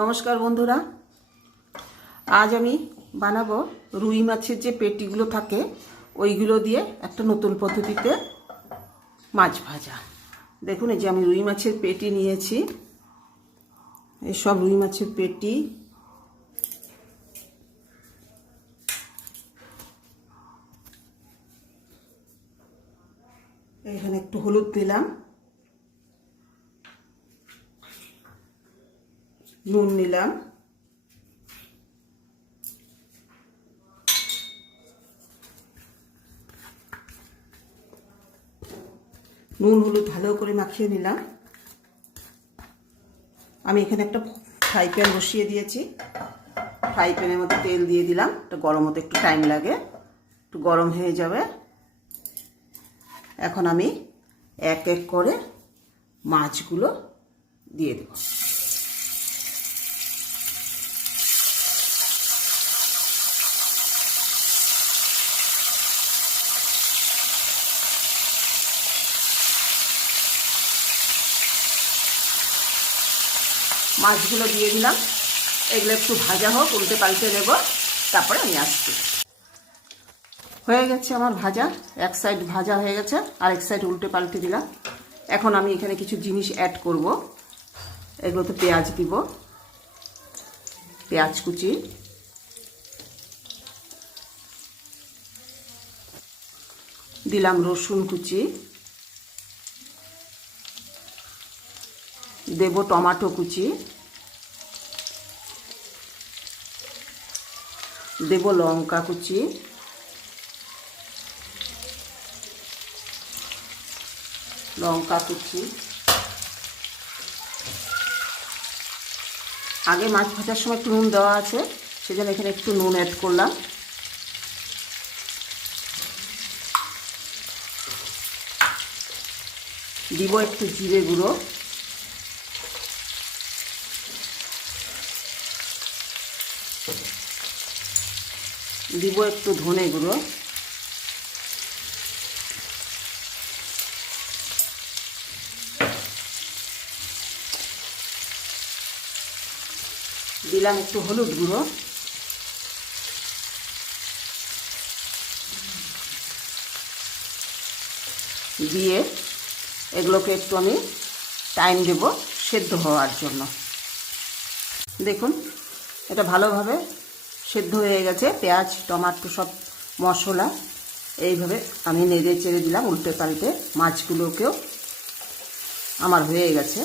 নমস্কার বন্ধুরা, আজ আমি বানাবো রুই মাছের যে পেটিগুলো থাকে ওইগুলো দিয়ে একটা নতুন পদ্ধতিতে মাছ ভাজা। দেখুন, এই যে আমি রুই মাছের পেটি নিয়েছি, এই সব রুই মাছের পেটি। এখানে একটু হলুদ দিলাম, নুন নিলাম, নুন হলুদ ভালো করে মাখিয়ে নিলাম। আমি এখানে একটা ফ্রাই প্যান বসিয়ে দিয়েছি। ফ্রাই প্যানের মধ্যে তেল দিয়ে দিলাম, এটা গরম হতে একটু টাইম লাগে, একটু গরম হয়ে যাবে। এখন আমি এক এক করে মাছগুলো দিয়ে দেব। মাছগুলো দিয়ে দিলাম, এগুলো একটু ভাজা হোক, উল্টে পাল্টে নেব, তারপরে আমি আসছি। হয়ে গেছে আমার ভাজা, এক সাইড ভাজা হয়ে গেছে, আর এক সাইড উল্টে পাল্টে দিলাম। এখন আমি এখানে কিছু জিনিস অ্যাড করব। এগুলোতে পেঁয়াজ দিব, পেঁয়াজ কুচি, দিলাম রসুন কুচি, দেব টমেটো কুচি, দেব লঙ্কা কুচি, লঙ্কা কুচি। আগে মাছ ভাজার সময় একটু নুন দেওয়া আছে, সেজন্য এখানে একটু নুন অ্যাড করলাম। দিব একটু জিরে গুঁড়ো, দিব একটু ধনে গুঁড়ো, দিলাম একটু হলুদ গুঁড়ো, দিয়ে এগুলোকে একটু আমি টাইম দেব সেদ্ধ হওয়ার জন্য। দেখুন, এটা ভালোভাবে সেদ্ধ হয়ে গেছে, পেঁয়াজ টমেটো সব মশলা। এইভাবে আমি নেড়ে চেড়ে দিলাম উল্টে পাল্টে, মাছগুলোকেও আমার হয়ে গেছে।